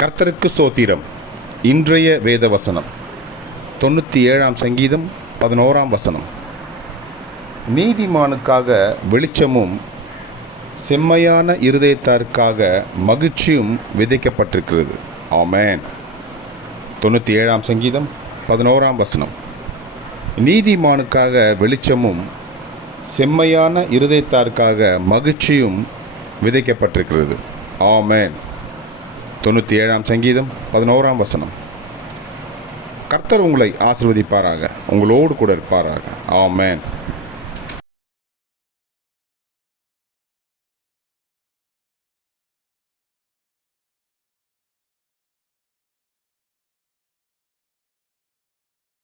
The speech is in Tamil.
கர்த்தருக்கு சோத்திரம். இன்றைய வேத வசனம் தொண்ணூற்றி ஏழாம் சங்கீதம் பதினோராம் வசனம். நீதிமானுக்காக வெளிச்சமும் செம்மையான இருதயத்தாருக்காக மகிழ்ச்சியும் விதைக்கப்பட்டிருக்கிறது. ஆமேன். தொண்ணூற்றி ஏழாம் சங்கீதம் பதினோராம் வசனம். நீதிமானுக்காக வெளிச்சமும் செம்மையான இருதயத்தாருக்காக மகிழ்ச்சியும் விதைக்கப்பட்டிருக்கிறது. ஆமேன். தொண்ணூற்றி ஏழாம் சங்கீதம் பதினோராம் வசனம். கர்த்தர் உங்களை ஆசிர்வதிப்பாராக உங்களோடு கூட இருப்பாராக. ஆமேன்.